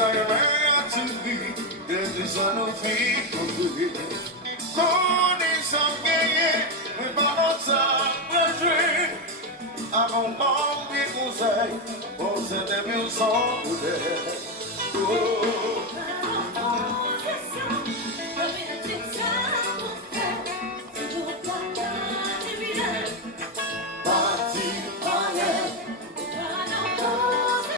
to be that the son of people free. Morning song, yeah, we both are brethren. I'm on long people say, oh, send them your song today. Oh.